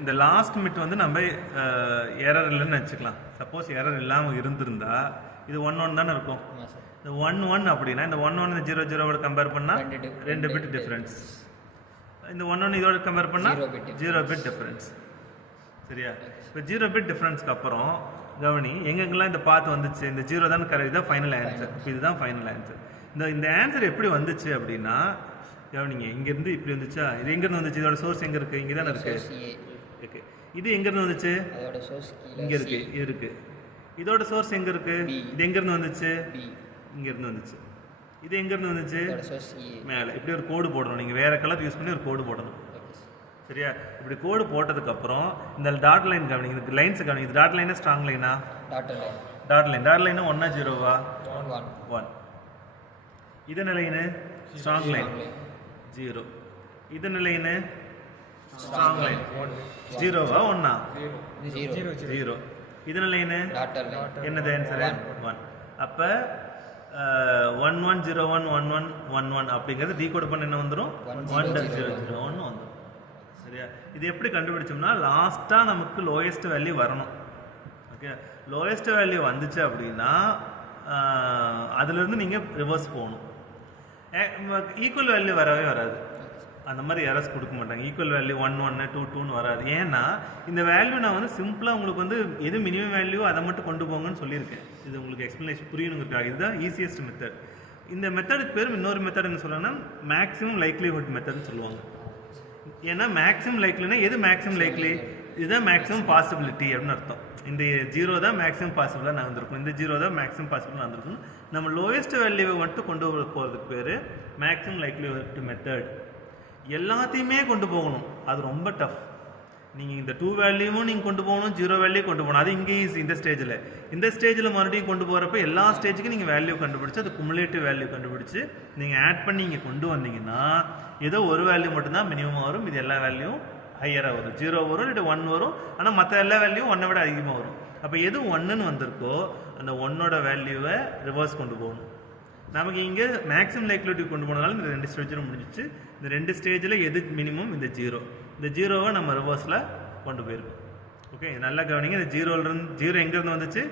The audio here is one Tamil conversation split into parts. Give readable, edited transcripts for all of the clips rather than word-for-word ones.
இந்த லாஸ்ட் மிட் வந்து நம்ம எரர் இல்லைன்னு வச்சுக்கலாம். சப்போஸ் எரர் இல்லாமல் இருந்திருந்தா இது 1-1 தானே இருக்கும். இந்த 1-1 அப்படின்னா இந்த 1-1 இந்த 0-0 கம்பேர் பண்ணால் 2 பிட் டிஃப்ரென்ஸ். இந்த 1-1 இதோட கம்பேர் பண்ணால் 0 பிட் டிஃப்ரென்ஸ். சரியா? இப்போ 0 பிட் டிஃப்ரென்ஸ்க்கு அப்புறம் கவனி எங்கெங்கெல்லாம் இந்த பாத் வந்துச்சு. இந்த 0 தான் கரெக்ட், இதுதான் ஃபைனல் ஆன்சர். இப்போ இதுதான் ஃபைனல் ஆன்சர். இந்த ஆன்சர் எப்படி வந்துச்சு அப்படின்னா கவனிங்க, இங்கேருந்து இப்படி வந்துச்சா, இது எங்கேருந்து வந்துச்சு, இதோட சோர்ஸ் எங்கே இருக்குது, இங்கே தானே இருக்குது. ஓகே, இது எங்கேருந்து வந்துச்சு, இங்கே இருக்குது, இது இருக்குது. இதோட சோர்ஸ் எங்கே இருக்குது, இது எங்கேருந்து வந்துச்சு, இங்கேருந்து வந்துச்சு. இது எங்கேருந்து வந்துச்சு, மேலே. இப்படி ஒரு கோடு போடணும், நீங்கள் வேறு கலர் யூஸ் பண்ணி ஒரு கோடு போடணும். சரியா? இப்படி கோடு போட்டதுக்கப்புறம் இந்த டாட் லைன் கவனிங்க, இதுக்கு லைன்ஸ் கவனிங்க. இது டாட் லைனா ஸ்ட்ராங் லைனா? டாட் லைனா 1-ஆ 0வா? 1. இதன் லைனு ஸ்ட்ராங் லைன் 0. இதன் லைனு ஸ்ட்ராங் லைன் 0வா 1-ஆ? 0. இதன் லைனு என்னது ஆன்சரு? 1. அப்போ 11011111 அப்படிங்கிறது டீகோட் பண்ண என்ன வந்துடும்? 1.001 வந்துடும். சரியா? இது எப்படி கண்டுபிடிச்சோம்னா லாஸ்ட்டாக நமக்கு லோயஸ்ட் வேல்யூ வரணும். ஓகே, லோயஸ்ட் வேல்யூ வந்துச்சு அப்படின்னா அதுலேருந்து நீங்கள் ரிவர்ஸ் போகணும். ஈக்குவல் வேல்யூ வரவே வராது. அந்த மாதிரி எரர்ஸ் கொடுக்க மாட்டாங்க. ஈக்குவல் வேல்யூ 1-1 2-2ன்னு வராது. ஏன்னா இந்த வேல்யூ நான் வந்து சிம்பிளாக உங்களுக்கு வந்து எது மினிமம் வேல்யூ அதை மட்டும் கொண்டு போங்கன்னு சொல்லியிருக்கேன். இது உங்களுக்கு எக்ஸ்ப்ளனேஷன் புரியணுங்கிறதுக்காக. இதுதான் ஈஸியஸ்ட் மெத்தட். இந்த மெத்தடுக்கு பேர் இன்னொரு மெத்தட் என்ன சொல்கிறாங்கன்னா மேக்ஸிமம் லைக்லிஹுட் மெத்தட்னு சொல்லுவாங்க. ஏன்னா மேக்ஸிமம் லைக்லினா எது மேக்ஸிமம் லைக்லி, இதுதான் மேக்ஸிமம் பாசிபிலிட்டி அப்படின்னு அர்த்தம். இந்த 0 தான் மேக்ஸிமம் பாசிபிளாக நடந்திருக்கும், இந்த 0 தான் மேக்ஸிமம் பாசிபிளாக நடந்திருக்கும். நம்ம லோயஸ்ட் வேல்யூவை மட்டும் கொண்டு போகிறதுக்கு பேர் மேக்ஸிமம் லைக்லிஹுட் மெத்தட். எல்லாத்தையுமே கொண்டு போகணும், அது ரொம்ப டஃப். நீங்கள் இந்த 2 வேல்யூவும் நீங்கள் கொண்டு போகணும், 0 வேல்யூ கொண்டு போகணும். அது இங்கே ஈஸி. இந்த ஸ்டேஜில் மறுபடியும் கொண்டு போகிறப்ப எல்லா ஸ்டேஜுக்கும் நீங்கள் வேல்யூ கண்டுபிடிச்சி அது குமுலேட்டிவ் வேல்யூ கண்டுபிடிச்சி நீங்கள் ஆட் பண்ணி இங்கே கொண்டு வந்தீங்கன்னா ஏதோ ஒரு வேல்யூ மட்டும்தான் மினிமம் வரும், இது எல்லா வேல்யூவும் ஹையராக வரும். 0 வரும், இல்லை 1 வரும். ஆனால் மற்ற எல்லா வேல்யூவும் 1-ஐ விட அதிகமாக வரும். அப்போ எது 1ன்னு வந்திருக்கோ அந்த 1ஓட வேல்யூவை ரிவர்ஸ் கொண்டு போகணும். நமக்கு இங்கே மேக்ஸிமம் லைக்லிஹுட் கொண்டு போனதால இந்த 2 ஸ்டேஜில் முடிஞ்சிச்சு. இந்த 2 ஸ்டேஜில் எது மினிமம், இந்த 0. இந்த 0வை நம்ம ரிவர்ஸில் கொண்டு போயிருக்கோம். ஓகே, நல்லா கவனிங்க. இந்த 0 எங்கேருந்து வந்துச்சு,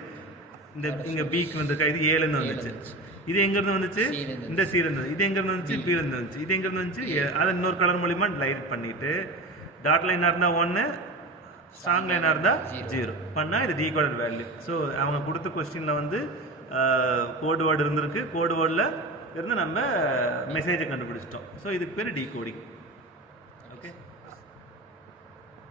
இந்த இங்கே பிக்கு வந்திருக்கா, இது ஏலேருந்து வந்துச்சு. இது எங்கேருந்து வந்துச்சு, இந்த சீலேருந்து. இது எங்கேருந்து வந்துச்சு, பிலேருந்து வந்துச்சு. இது எங்கேருந்து வந்துச்சு, அதை இன்னொரு கலர் மூலிமா லைட் பண்ணிவிட்டு டாட் லைனாக இருந்தால் 1, ஸ்ட்ராங் லைனாக இருந்தால் 0 பண்ணால் இது டீகோடட் வேல்யூ. ஸோ அவங்க கொடுத்த கொஸ்டினில் வந்து கோடு வேர்டு இருந்திருக்கு. கோடு வேர்டில் இருந்து நம்ம மெசேஜை கண்டுபிடிச்சிட்டோம். ஸோ இதுக்கு பேர் டீகோடிங்.